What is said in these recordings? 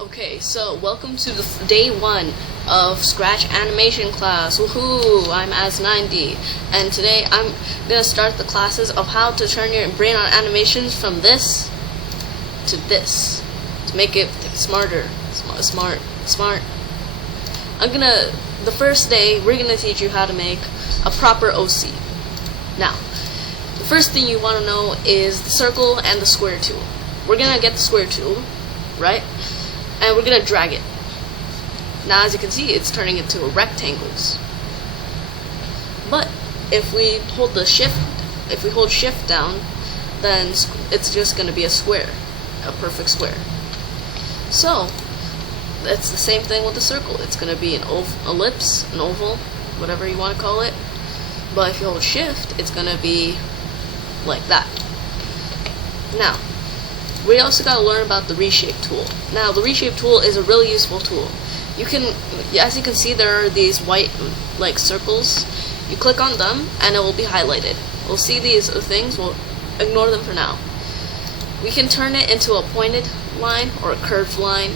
Okay, so welcome to the day 1 of Scratch animation class. Woohoo! I'm As90, and today I'm gonna start the classes of how to turn your brain on animations from this to this to make it smarter, smart. The first day we're gonna teach you how to make a proper OC. Now, the first thing you want to know is the circle and the square tool. We're gonna get the square tool, right? And we're gonna drag it. Now, as you can see, it's turning into rectangles. But if we hold shift down, then it's just gonna be a square, a perfect square. So it's the same thing with the circle. It's gonna be an ellipse, an oval, whatever you want to call it. But if you hold shift, it's gonna be like that. Now, we also got to learn about the Reshape Tool. Now, the Reshape Tool is a really useful tool. You can, as you can see, there are these white like circles. You click on them and it will be highlighted. We'll see these things, we'll ignore them for now. We can turn it into a pointed line or a curved line.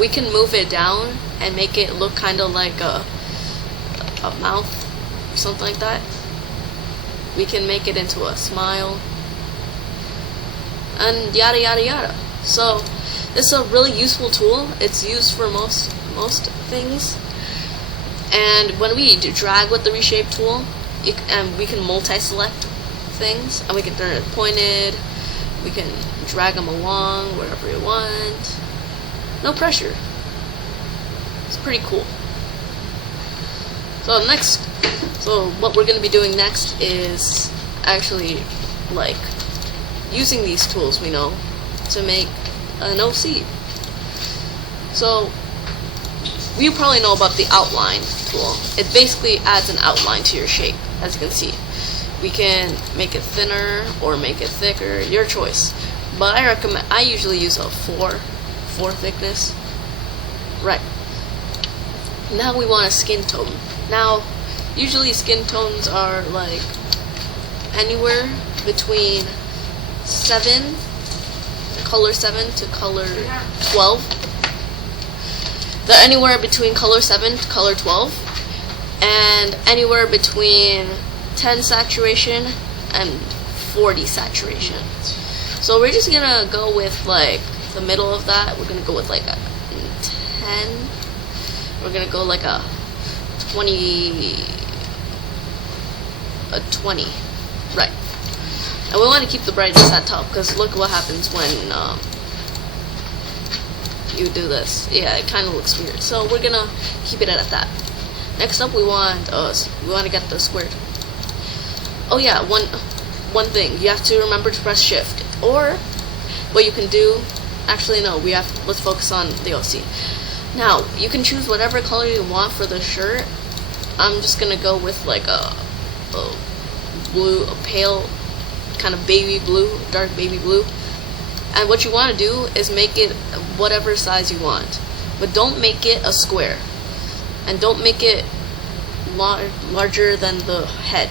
We can move it down and make it look kind of like a mouth or something like that. We can make it into a smile, and yada yada yada. So this is a really useful tool. It's used for most things. And when we drag with the Reshape Tool, we can multi-select things, and we can turn it pointed. We can drag them along wherever you want. No pressure. It's pretty cool. So what we're going to be doing next is actually like using these tools we know to make an OC. So you probably know about the outline tool. It basically adds an outline to your shape, as you can see. We can make it thinner or make it thicker, your choice. But I usually use a 4 thickness. Right. Now we want a skin tone. Now, usually skin tones are like anywhere between color 7 to color 12. They're anywhere between color 7 to color 12, and anywhere between 10 saturation and 40 saturation. So we're just gonna go with like the middle of that. We're gonna go with like a 10. We're gonna go like a 20, right? And we want to keep the brightness at top, because look what happens when you do this. Yeah, it kind of looks weird. So we're gonna keep it at that. Next up, we want to get the square. Oh yeah, one thing, you have to remember to press shift. Or what you can do, actually no, let's focus on the OC. Now, you can choose whatever color you want for the shirt. I'm just gonna go with like a blue, a pale kind of baby blue, dark baby blue. And what you want to do is make it whatever size you want, but don't make it a square, and don't make it larger than the head.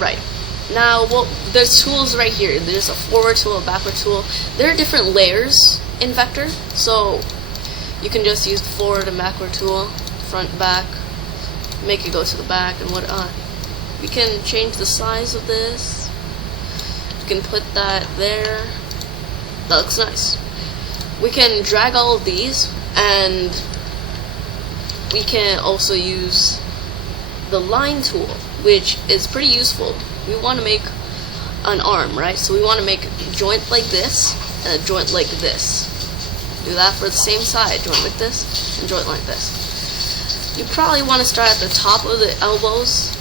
Right. Now, there's tools right here. There's a forward tool, a backward tool. There are different layers in Vector, so you can just use the forward and backward tool, front, back, make it go to the back and whatnot. We can change the size of this. We can put that there. That looks nice. We can drag all of these, and we can also use the line tool, which is pretty useful. We want to make an arm, right? So we want to make a joint like this and a joint like this. Do that for the same side. Joint like this and joint like this. You probably want to start at the top of the elbows,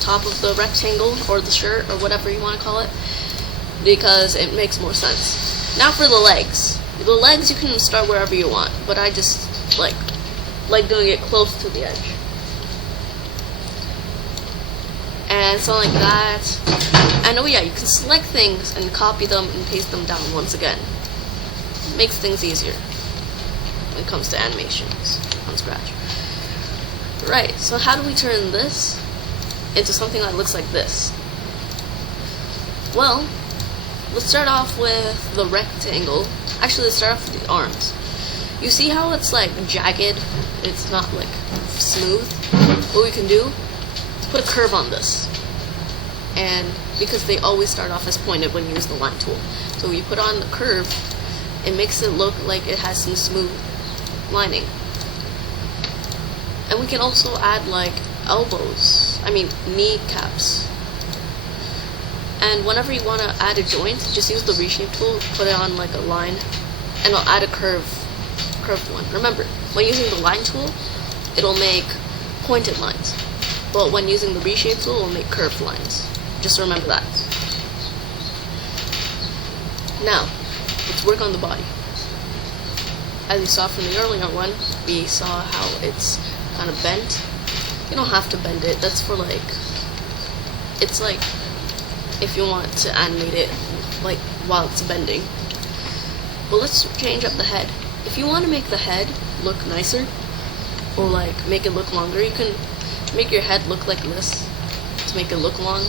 top of the rectangle or the shirt or whatever you want to call it, because it makes more sense. Now for the legs. The legs you can start wherever you want, but I just like doing it close to the edge. And something like that. And oh yeah, you can select things and copy them and paste them down once again. Makes things easier when it comes to animations on Scratch. Right, so how do we turn this into something that looks like this? Well, let's start off with the rectangle. Actually, let's start off with the arms. You see how it's like jagged? It's not like smooth. What we can do is put a curve on this. And because they always start off as pointed when you use the line tool. So when you put on the curve, it makes it look like it has some smooth lining. And we can also add like kneecaps. And whenever you want to add a joint, just use the Reshape tool, put it on like a line, and it'll add a curved one. Remember, when using the line tool, it'll make pointed lines. But when using the Reshape tool, it'll make curved lines. Just remember that. Now, let's work on the body. As you saw from the earlier one, we saw how it's kind of bent. You don't have to bend it. That's for like, it's like if you want to animate it like while it's bending. But let's change up the head. If you want to make the head look nicer, or like make it look longer, you can make your head look like this to make it look long.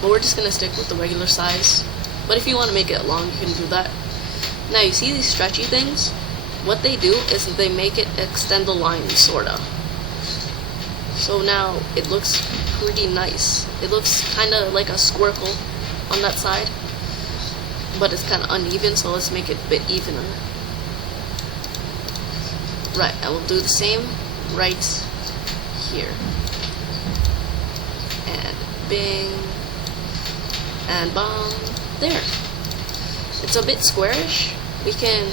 But we're just gonna stick with the regular size. But if you want to make it long, you can do that. Now you see these stretchy things? What they do is they make it extend the line, sorta. So now it looks pretty nice. It looks kind of like a squircle on that side, but it's kind of uneven, so let's make it a bit evener. Right, and we'll do the same right here. And bing, and bong, there. It's a bit squarish. We can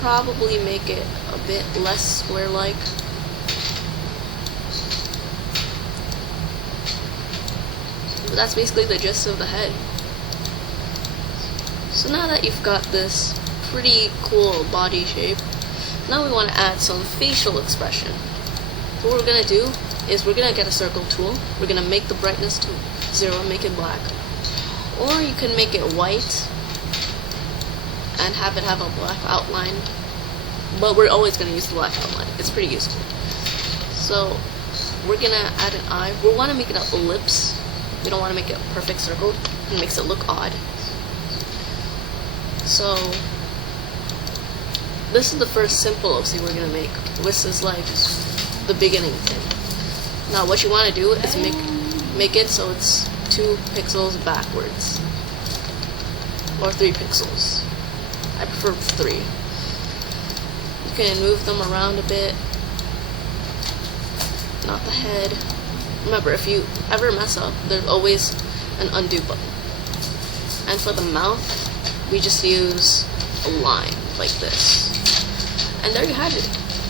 probably make it a bit less square-like. But that's basically the gist of the head. So now that you've got this pretty cool body shape, now we want to add some facial expression. So what we're going to do is we're going to get a circle tool. We're going to make the brightness to 0, make it black. Or you can make it white and have it have a black outline. But we're always going to use the black outline. It's pretty useful. So we're going to add an eye. We want to make it an ellipse. We don't want to make it a perfect circle. It makes it look odd. So this is the first simple OC we're going to make. This is like the beginning thing. Now what you want to do is make it so it's 2 pixels backwards. Or 3 pixels. I prefer 3. You can move them around a bit. Not the head. Remember, if you ever mess up, there's always an undo button. And for the mouth, we just use a line like this. And there you have it.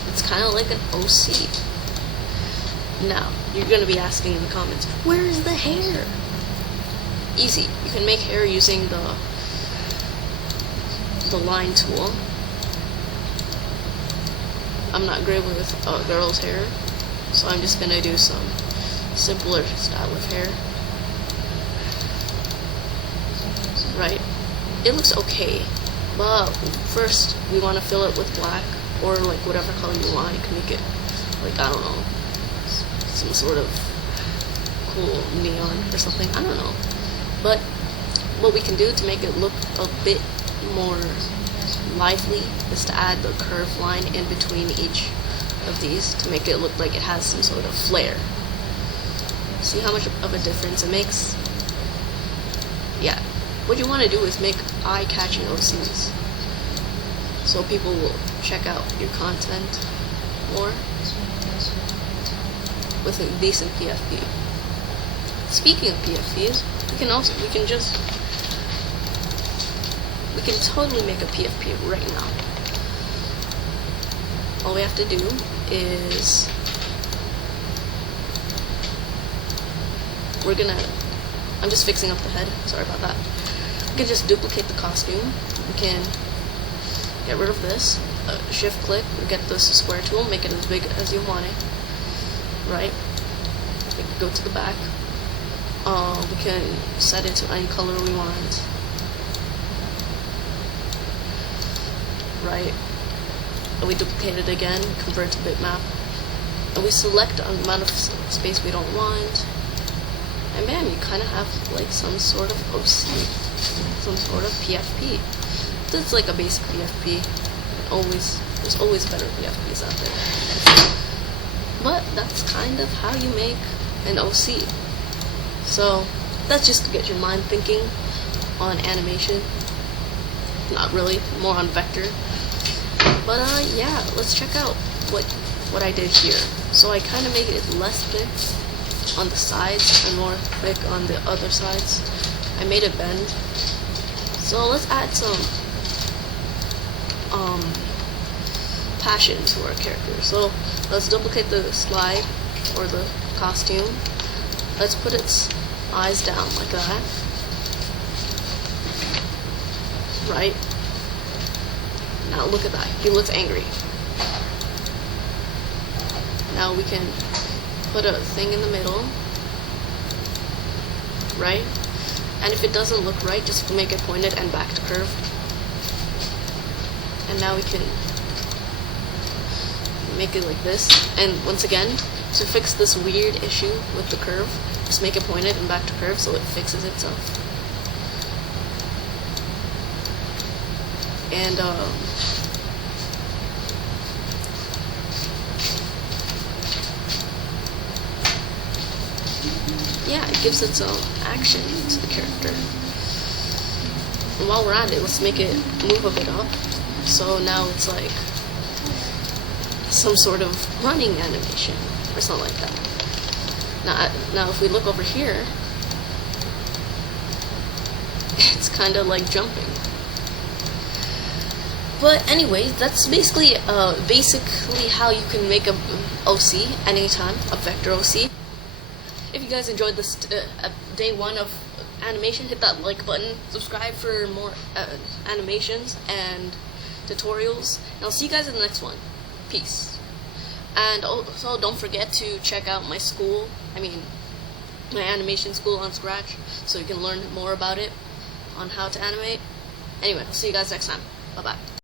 It's kind of like an OC. Now, you're going to be asking in the comments, where is the hair? Easy. You can make hair using the line tool. I'm not great with a girl's hair, so I'm just going to do some simpler style of hair. Right. It looks okay, but first we want to fill it with black, or like whatever color you want. You can make it like, I don't know, some sort of cool neon or something, I don't know. But what we can do to make it look a bit more lively is to add the curved line in between each of these to make it look like it has some sort of flair. See how much of a difference it makes? Yeah. What you want to do is make eye-catching OCs, so people will check out your content more with a decent PFP. Speaking of PFPs, we can totally make a PFP right now. All we have to do is I'm just fixing up the head, sorry about that. We can just duplicate the costume. We can get rid of this, shift click, we get this square tool, make it as big as you want it, right? We can go to the back. We can set it to any color we want, right? And we duplicate it again, convert to bitmap, and we select the amount of space we don't want, and bam, you kind of have like some sort of OC, some sort of PFP. That's like a basic PFP. There's always better PFPs out there. But that's kind of how you make an OC. So that's just to get your mind thinking on animation. Not really, more on vector. But yeah, let's check out what I did here. So I kind of made it less thick on the sides and more thick on the other sides. I made it bend. So let's add some passion to our character. So let's duplicate the slide or the costume. Let's put its eyes down like that. Right? Now look at that. He looks angry. Now we can put a thing in the middle. Right? And if it doesn't look right, just make it pointed and back to curve. And now we can make it like this. And once again, to fix this weird issue with the curve, just make it pointed and back to curve so it fixes itself. And yeah, it gives its own action to the character. And while we're at it, let's make it move a bit up. So now it's like some sort of running animation or something like that. Now if we look over here, it's kind of like jumping. But anyway, that's basically how you can make a OC anytime, a vector OC. If you guys enjoyed this day 1 of animation, hit that like button, subscribe for more animations and tutorials, and I'll see you guys in the next one. Peace. And also don't forget to check out my school, my animation school on Scratch, so you can learn more about it, on how to animate. Anyway, I'll see you guys next time. Bye bye.